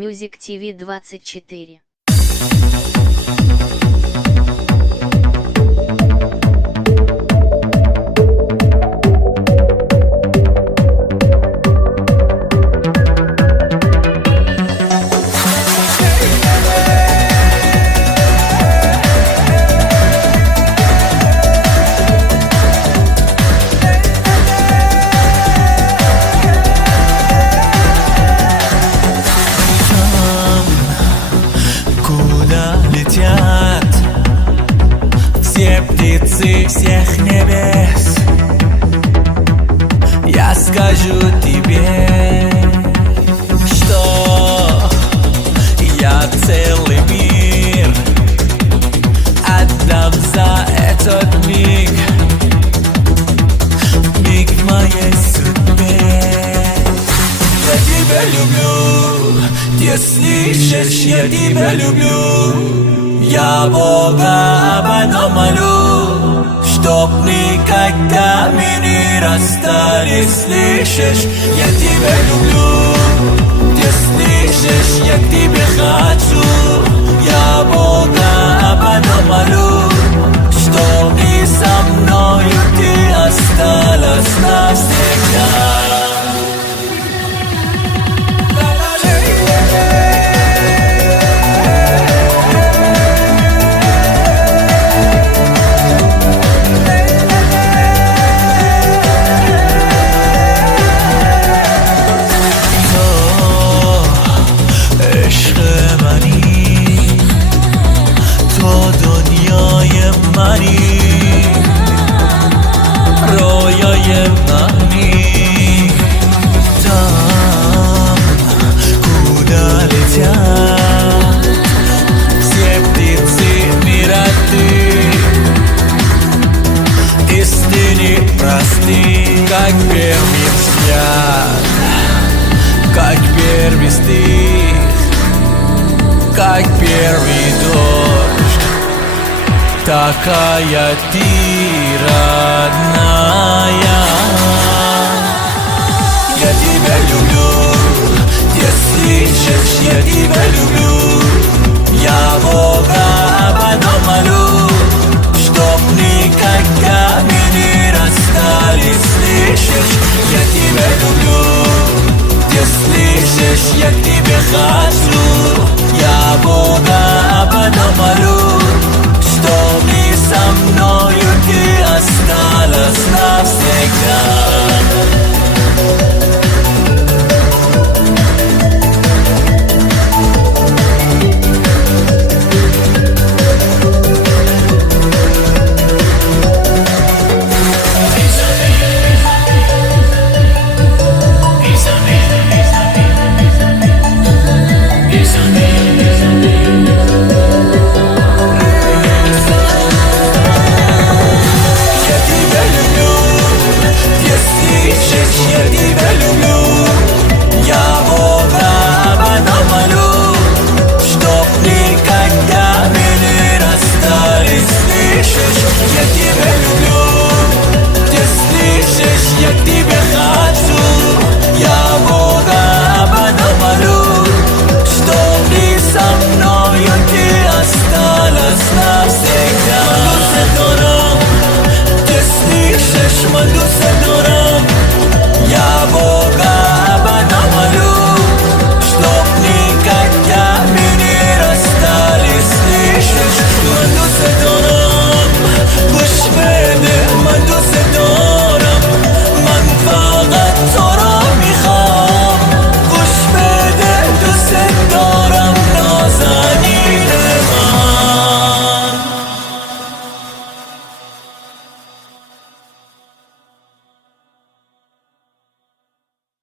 Music TV 24. Летят все птицы всех небес. Я скажу тебе, что я целый мир отдам за этот миг, миг в моей судьбе. Я тебя люблю, ты слышишь, я тебя люблю. Я Бога об одном молю, чтоб никогда мы не расстались, слышишь? Я тебя люблю, ты слышишь, я к тебе хочу. Я Бога об одном молю, чтоб и со мною ты осталась навсегда. Как первый взгляд, как первый стих, как первый дождь, такая ты родная. Я тебя люблю, ты слышишь, я тебя люблю. Я Бога об одном молю, чтоб никогда мы не расстались, слышишь? Я тебя люблю, ты слышишь, я к тебе хочу. Я Бога об одном молю, чтоб и со мною ты осталась навсегда. Cuando se